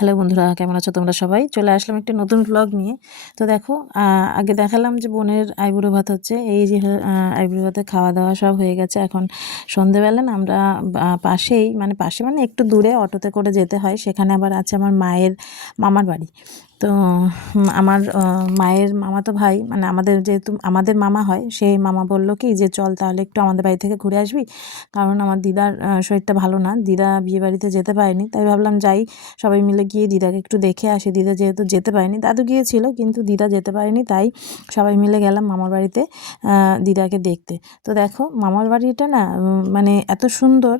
Hello বন্ধুরা, কেমন আছো তোমরা সবাই? চলে আসলাম একটি নতুন ব্লগ নিয়ে। তো দেখো, আগে দেখালাম যে বোনের আইবুড়ো ভাত হচ্ছে। এই যে আইবুড়ো ভাতে খাওয়া দাওয়া সব হয়ে গেছে। এখন সন্ধেবেলা না আমরা পাশেই, মানে পাশে মানে একটু দূরে অটোতে করে যেতে হয়। সেখানে আবার আছে আমার মায়ের মামার বাড়ি। তো আমার মায়ের মামাতো ভাই, মানে আমাদের যেহেতু আমাদের মামা হয়, সেই মামা বললো কি যে চল তাহলে একটু আমাদের বাড়ি থেকে ঘুরে আসবি। কারণ আমার দিদার শরীরটা ভালো না, দিদা বিয়ে বাড়িতে যেতে পারেনি। তাই ভাবলাম যাই, সবাই মিলে গিয়ে দিদাকে একটু দেখে আসি। দিদা যেহেতু যেতে পারেনি, দাদু গিয়েছিল কিন্তু দিদা যেতে পারেনি, তাই সবাই মিলে গেলাম মামার বাড়িতে দিদাকে দেখতে। তো দেখো মামার বাড়িটা না মানে এত সুন্দর,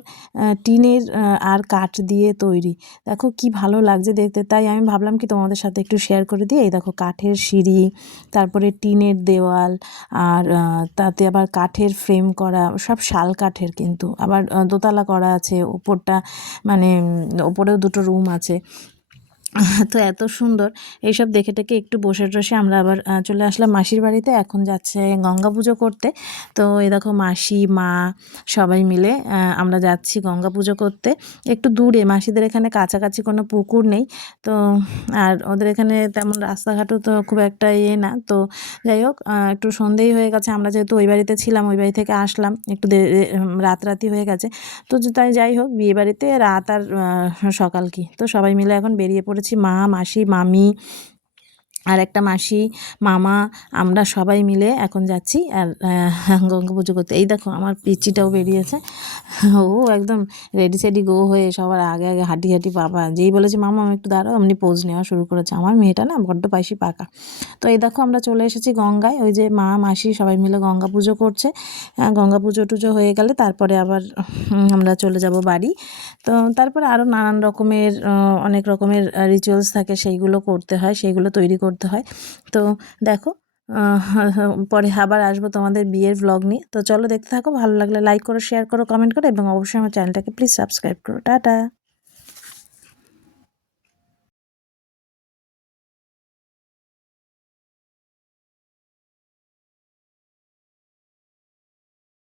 টিনের আর কাঠ দিয়ে তৈরি। দেখো কি ভালো লাগছে দেখতে, তাই আমি ভাবলাম কি তোমাদের সাথে একটু শেয়ার করে দিই। এই দেখো কাঠের সিঁড়ি, তারপরে টিনের দেওয়াল, আর তাতে আবার কাঠের ফ্রেম করা, সব শাল কাঠের, কিন্তু আবার দোতলা করা আছে ওপরটা, মানে ওপরেও দুটো রুম আছে। তো এত সুন্দর এইসব দেখে টেকে একটু বসে টসে আমরা আবার চলে আসলাম মাসির বাড়িতে। এখন যাচ্ছে গঙ্গা পুজো করতে। তো এই দেখো মাসি, মা সবাই মিলে আমরা যাচ্ছি গঙ্গা পুজো করতে। একটু দূরে, মাসিদের এখানে কাছাকাছি কোনো পুকুর নেই। তো আর ওদের এখানে তেমন রাস্তাঘাটও তো খুব একটা না। তো যাই হোক, একটু সন্ধেই হয়ে গেছে। আমরা যেহেতু ওই বাড়িতে ছিলাম, ওই বাড়ি থেকে আসলাম একটু রাতি হয়ে গেছে। তো তাই যাই হোক, বিয়ে বাড়িতে রাত আর সকাল কি, তো সবাই মিলে এখন বেরিয়ে পড়েছি। মা, মাসি, মামি আর একটা মাসি, মামা, আমরা সবাই মিলে এখন যাচ্ছি আর গঙ্গা পুজো করতে। এই দেখো আমার পিচিটাও বেরিয়েছে, ও একদম রেডি সেডি গো হয়ে সবার আগে আগে হাঁটি হাঁটি, বাবা যেই বলেছে মামা আমি একটু দাঁড়াও, এমনি পোজ নেওয়া শুরু করেছে। আমার মেয়েটা না বড্ড পাইসি পাকা। তো এই দেখো আমরা চলে এসেছি গঙ্গায়। ওই যে মা, মাসি সবাই মিলে গঙ্গা পুজো করছে। গঙ্গা পুজো টুজো হয়ে গেলে তারপরে আবার আমরা চলে যাব বাড়ি। তো তারপরে আরও নানান রকমের অনেক রকমের রিচুয়ালস থাকে, সেইগুলো করতে হয়, সেইগুলো তৈরি করতে হয়। তো দেখো, পরে আবার আসবো তোমাদের বিয়ের ভ্লগ নিয়ে। তো চলো দেখতে থাকো, ভালো লাগলে লাইক করো, শেয়ার করো, কমেন্ট করো, এবং অবশ্যই আমার চ্যানেলটাকে প্লিজ সাবস্ক্রাইব করো। টাটা।